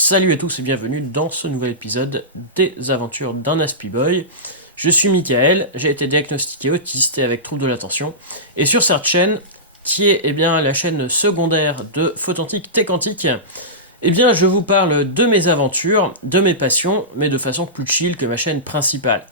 Salut à tous et bienvenue dans ce nouvel épisode des aventures d'un Aspie Boy. Je suis Michael, j'ai été diagnostiqué autiste et avec trouble de l'attention. Et sur cette chaîne, qui est la chaîne secondaire de Photantique Técantique, je vous parle de mes aventures, de mes passions, mais de façon plus chill que ma chaîne principale.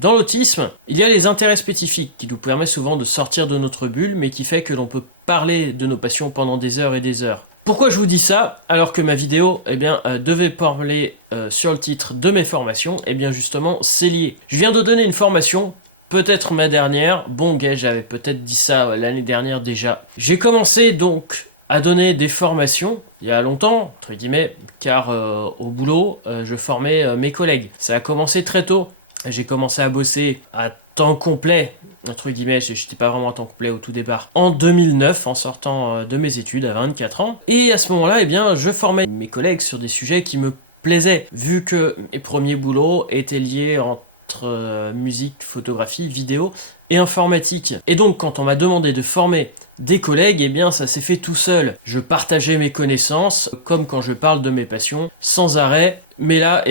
Dans l'autisme, il y a les intérêts spécifiques qui nous permettent souvent de sortir de notre bulle, mais qui fait que l'on peut parler de nos passions pendant des heures et des heures. Pourquoi je vous dis ça alors que ma vidéo devait parler sur le titre de mes formations? Justement, c'est lié. Je viens de donner une formation, peut-être ma dernière. Bon, gars, j'avais peut-être dit ça l'année dernière déjà. J'ai commencé donc à donner des formations il y a longtemps, entre guillemets, car au boulot, je formais mes collègues. Ça a commencé très tôt. J'ai commencé à bosser à temps complet, entre guillemets, j'étais pas vraiment à temps complet au tout départ, en 2009, en sortant de mes études à 24 ans. Et à ce moment-là, je formais mes collègues sur des sujets qui me plaisaient, vu que mes premiers boulots étaient liés entre musique, photographie, vidéo et informatique. Et donc, quand on m'a demandé de former des collègues, ça s'est fait tout seul. Je partageais mes connaissances, comme quand je parle de mes passions, sans arrêt. Mais là,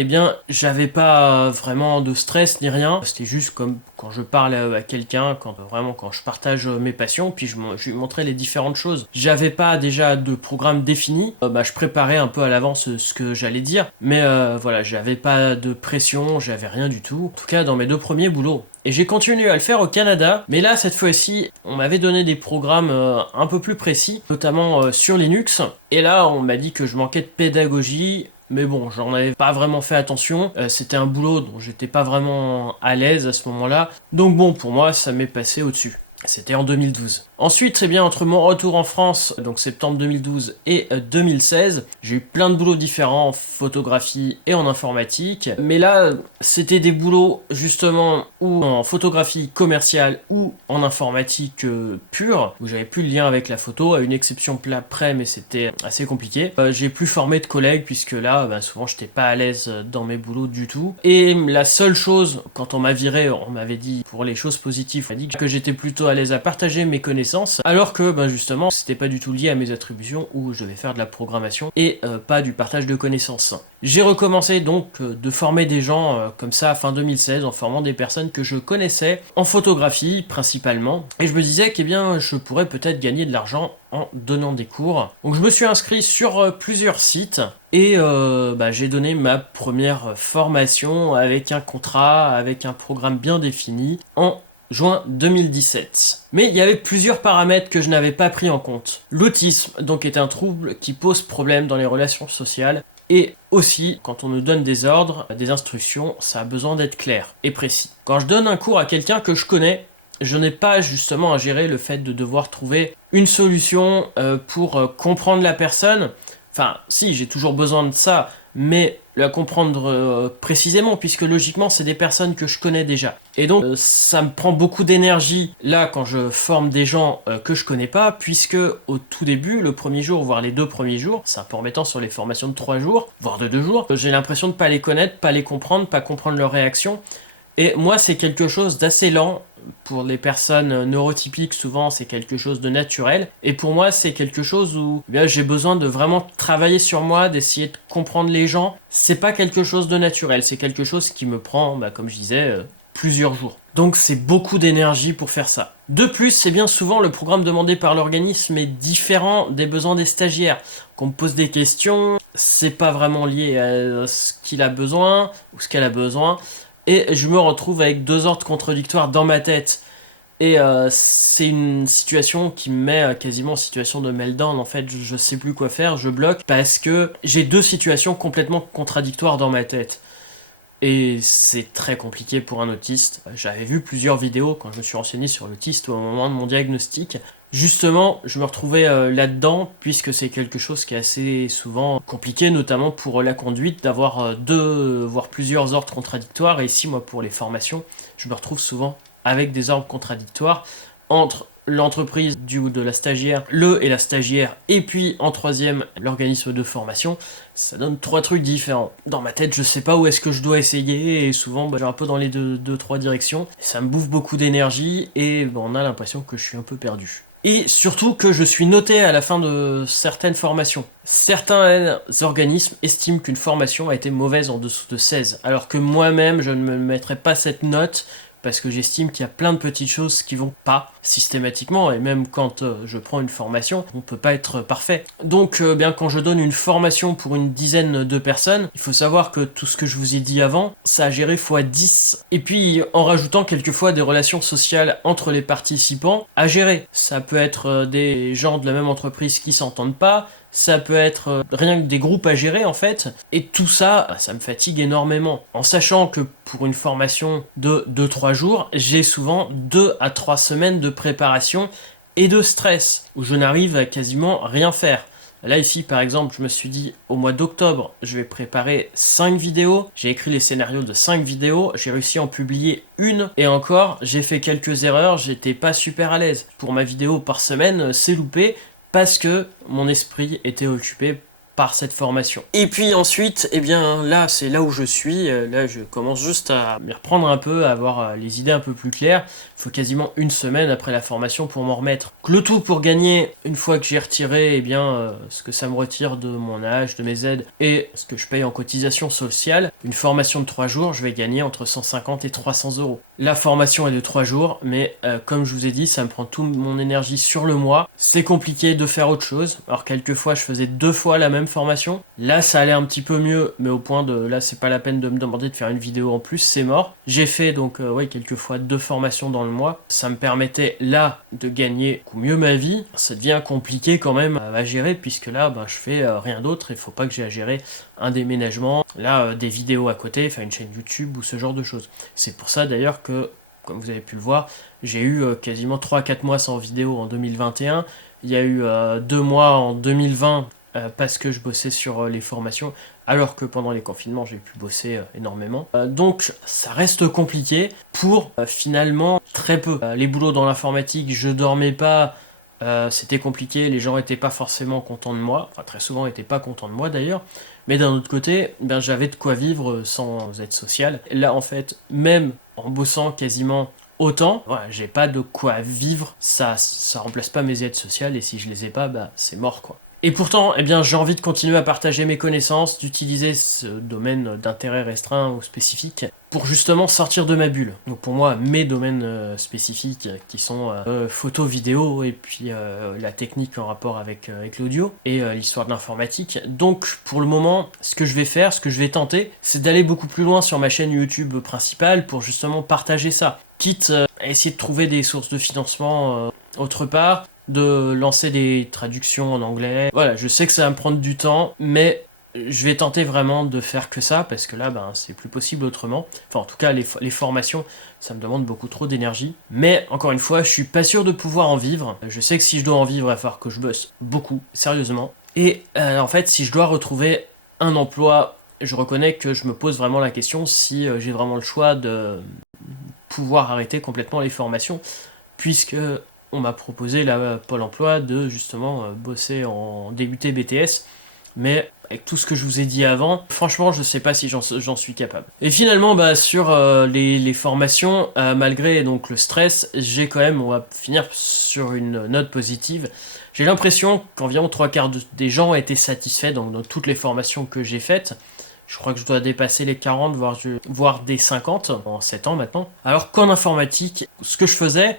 j'avais pas vraiment de stress ni rien. C'était juste comme quand je parle à quelqu'un, quand je partage mes passions, puis je lui montrais les différentes choses. J'avais pas déjà de programme défini. Je préparais un peu à l'avance ce que j'allais dire. Mais voilà, j'avais pas de pression, j'avais rien du tout. En tout cas, dans mes deux premiers boulots. Et j'ai continué à le faire au Canada, mais là, cette fois-ci, on m'avait donné des programmes un peu plus précis, notamment sur Linux. Et là, on m'a dit que je manquais de pédagogie, mais bon, j'en avais pas vraiment fait attention. C'était un boulot dont j'étais pas vraiment à l'aise à ce moment-là. Donc bon, pour moi, ça m'est passé au-dessus. C'était en 2012. Ensuite, entre mon retour en France, donc septembre 2012 et 2016, j'ai eu plein de boulots différents en photographie et en informatique. Mais là, c'était des boulots justement ou en photographie commerciale ou en informatique pure, où j'avais plus le lien avec la photo, à une exception près, mais c'était assez compliqué. J'ai plus formé de collègues puisque là, souvent, j'étais pas à l'aise dans mes boulots du tout. Et la seule chose, quand on m'a viré, on m'avait dit, pour les choses positives, on m'a dit que j'étais plutôt à l'aise à partager mes connaissances, alors que justement c'était pas du tout lié à mes attributions où je devais faire de la programmation et pas du partage de connaissances. J'ai recommencé donc de former des gens comme ça à fin 2016 en formant des personnes que je connaissais en photographie principalement, et je me disais je pourrais peut-être gagner de l'argent en donnant des cours. Donc je me suis inscrit sur plusieurs sites et j'ai donné ma première formation avec un contrat, avec un programme bien défini en juin 2017. Mais il y avait plusieurs paramètres que je n'avais pas pris en compte. L'autisme, donc, est un trouble qui pose problème dans les relations sociales. Et aussi, quand on nous donne des ordres, des instructions, ça a besoin d'être clair et précis. Quand je donne un cours à quelqu'un que je connais, je n'ai pas justement à gérer le fait de devoir trouver une solution pour comprendre la personne. Enfin, si, j'ai toujours besoin de ça, mais la comprendre précisément, puisque logiquement, c'est des personnes que je connais déjà. Et donc, ça me prend beaucoup d'énergie, là, quand je forme des gens que je connais pas, puisque au tout début, le premier jour, voire les 2 premiers jours, c'est un peu embêtant sur les formations de 3 jours, voire de 2 jours, j'ai l'impression de pas les connaître, pas les comprendre, pas comprendre leurs réactions. Et moi, c'est quelque chose d'assez lent. Pour les personnes neurotypiques, souvent, c'est quelque chose de naturel. Et pour moi, c'est quelque chose où j'ai besoin de vraiment travailler sur moi, d'essayer de comprendre les gens. C'est pas quelque chose de naturel, c'est quelque chose qui me prend, comme je disais, plusieurs jours. Donc c'est beaucoup d'énergie pour faire ça. De plus, c'est bien souvent le programme demandé par l'organisme est différent des besoins des stagiaires. Qu'on me pose des questions, c'est pas vraiment lié à ce qu'il a besoin ou ce qu'elle a besoin. Et je me retrouve avec 2 ordres contradictoires dans ma tête. Et c'est une situation qui me met quasiment en situation de meltdown. En fait, je sais plus quoi faire, je bloque, parce que j'ai 2 situations complètement contradictoires dans ma tête. Et c'est très compliqué pour un autiste. J'avais vu plusieurs vidéos quand je me suis renseigné sur l'autisme au moment de mon diagnostic. Justement, je me retrouvais là-dedans, puisque c'est quelque chose qui est assez souvent compliqué, notamment pour la conduite, d'avoir 2, voire plusieurs ordres contradictoires. Et ici, moi, pour les formations, je me retrouve souvent avec des ordres contradictoires entre l'entreprise de la stagiaire, le et la stagiaire, et puis en troisième, l'organisme de formation. Ça donne 3 trucs différents. Dans ma tête, je sais pas où est-ce que je dois essayer, et souvent, j'ai un peu dans les 2-3 directions. Ça me bouffe beaucoup d'énergie, et on a l'impression que je suis un peu perdu. Et surtout que je suis noté à la fin de certaines formations. Certains organismes estiment qu'une formation a été mauvaise en dessous de 16, alors que moi-même je ne me mettrai pas cette note parce que j'estime qu'il y a plein de petites choses qui vont pas systématiquement, et même quand je prends une formation, on peut pas être parfait. Donc bien quand je donne une formation pour une dizaine de personnes, il faut savoir que tout ce que je vous ai dit avant, ça a géré x10, et puis en rajoutant quelquefois des relations sociales entre les participants à gérer. Ça peut être des gens de la même entreprise qui s'entendent pas, ça peut être rien que des groupes à gérer en fait, et tout ça, ça me fatigue énormément. En sachant que pour une formation de 2-3 jours, j'ai souvent 2 à 3 semaines de préparation et de stress, où je n'arrive à quasiment rien faire. Là ici par exemple, je me suis dit au mois d'octobre, je vais préparer 5 vidéos, j'ai écrit les scénarios de 5 vidéos, j'ai réussi à en publier une, et encore, j'ai fait quelques erreurs, j'étais pas super à l'aise. Pour ma vidéo par semaine, c'est loupé, parce que mon esprit était occupé par cette formation. Et puis ensuite, eh bien là, c'est là où je suis, là je commence juste à m'y reprendre un peu, à avoir les idées un peu plus claires. Il faut quasiment une semaine après la formation pour m'en remettre. Le tout pour gagner, une fois que j'ai retiré eh bien, ce que ça me retire de mon âge, de mes aides, et ce que je paye en cotisation sociale, une formation de 3 jours, je vais gagner entre 150 et 300 euros. La formation est de 3 jours, mais comme je vous ai dit, ça me prend toute mon énergie sur le mois. C'est compliqué de faire autre chose. Alors quelquefois, je faisais 2 fois la même formation. Là, ça allait un petit peu mieux, mais au point de... Là, c'est pas la peine de me demander de faire une vidéo en plus, c'est mort. J'ai fait donc, ouais, quelquefois 2 formations dans le mois. Ça me permettait, là, de gagner beaucoup mieux ma vie. Ça devient compliqué quand même à gérer, puisque là, ben, je fais rien d'autre. Il faut pas que j'ai à gérer un déménagement, là, des vidéos à côté, faire une chaîne YouTube ou ce genre de choses. C'est pour ça d'ailleurs que, comme vous avez pu le voir, j'ai eu quasiment 3-4 mois sans vidéo en 2021. Il y a eu 2 mois en 2020 parce que je bossais sur les formations, alors que pendant les confinements, j'ai pu bosser énormément. Donc, ça reste compliqué pour finalement très peu. Les boulots dans l'informatique, je dormais pas, c'était compliqué, les gens étaient pas forcément contents de moi, enfin très souvent étaient pas contents de moi d'ailleurs, mais d'un autre côté, ben, j'avais de quoi vivre sans aide sociale. Là en fait, même en bossant quasiment autant, voilà, j'ai pas de quoi vivre, ça remplace pas mes aides sociales, et si je les ai pas, bah c'est mort quoi. Et pourtant, eh bien, j'ai envie de continuer à partager mes connaissances, d'utiliser ce domaine d'intérêt restreint ou spécifique pour justement sortir de ma bulle. Donc pour moi, mes domaines spécifiques qui sont photo, vidéo et puis la technique en rapport avec l'audio et l'histoire de l'informatique. Donc pour le moment, ce que je vais faire, ce que je vais tenter, c'est d'aller beaucoup plus loin sur ma chaîne YouTube principale pour justement partager ça. Quitte à essayer de trouver des sources de financement autre part, de lancer des traductions en anglais. Voilà, je sais que ça va me prendre du temps, mais je vais tenter vraiment de faire que ça, parce que là, ben, c'est plus possible autrement. Enfin, en tout cas, les formations, ça me demande beaucoup trop d'énergie. Mais, encore une fois, je suis pas sûr de pouvoir en vivre. Je sais que si je dois en vivre, il va falloir que je bosse beaucoup, sérieusement. Et en fait, si je dois retrouver un emploi, je reconnais que je me pose vraiment la question si j'ai vraiment le choix de pouvoir arrêter complètement les formations, puisque on m'a proposé la Pôle emploi de justement bosser en débuté BTS, mais avec tout ce que je vous ai dit avant, franchement je sais pas si j'en suis capable. Et finalement bah, sur les formations, malgré donc le stress, j'ai quand même, on va finir sur une note positive, j'ai l'impression qu'environ 3/4 des gens étaient satisfaits dans toutes les formations que j'ai faites. Je crois que je dois dépasser les 40, voire des 50 en 7 ans maintenant. Alors qu'en informatique, ce que je faisais,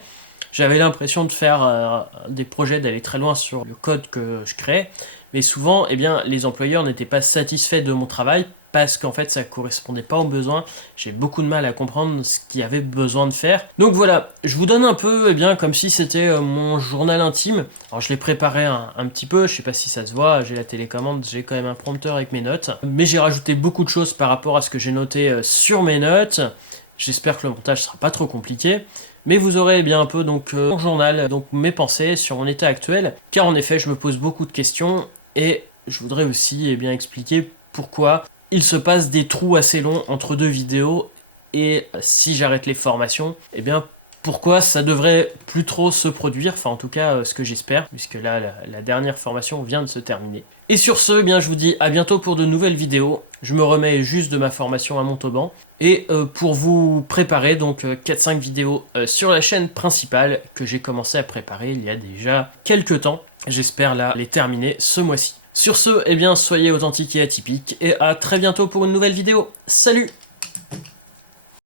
j'avais l'impression de faire des projets, d'aller très loin sur le code que je créais, mais souvent, eh bien, les employeurs n'étaient pas satisfaits de mon travail parce qu'en fait, ça correspondait pas aux besoins. J'ai beaucoup de mal à comprendre ce qu'il y avait besoin de faire. Donc voilà, je vous donne un peu, eh bien, comme si c'était mon journal intime. Alors je l'ai préparé un petit peu, je sais pas si ça se voit, j'ai la télécommande, j'ai quand même un prompteur avec mes notes, mais j'ai rajouté beaucoup de choses par rapport à ce que j'ai noté sur mes notes. J'espère que le montage sera pas trop compliqué. Mais vous aurez bien un peu donc mon journal, donc mes pensées sur mon état actuel, car en effet je me pose beaucoup de questions et je voudrais aussi bien expliquer pourquoi il se passe des trous assez longs entre 2 vidéos et si j'arrête les formations, eh bien pourquoi ça devrait plus trop se produire, enfin en tout cas ce que j'espère, puisque là la dernière formation vient de se terminer. Et sur ce, eh bien, je vous dis à bientôt pour de nouvelles vidéos. Je me remets juste de ma formation à Montauban. Et pour vous préparer, donc 4-5 vidéos sur la chaîne principale que j'ai commencé à préparer il y a déjà quelques temps. J'espère là les terminer ce mois-ci. Sur ce, eh bien, soyez authentiques et atypiques, et à très bientôt pour une nouvelle vidéo. Salut!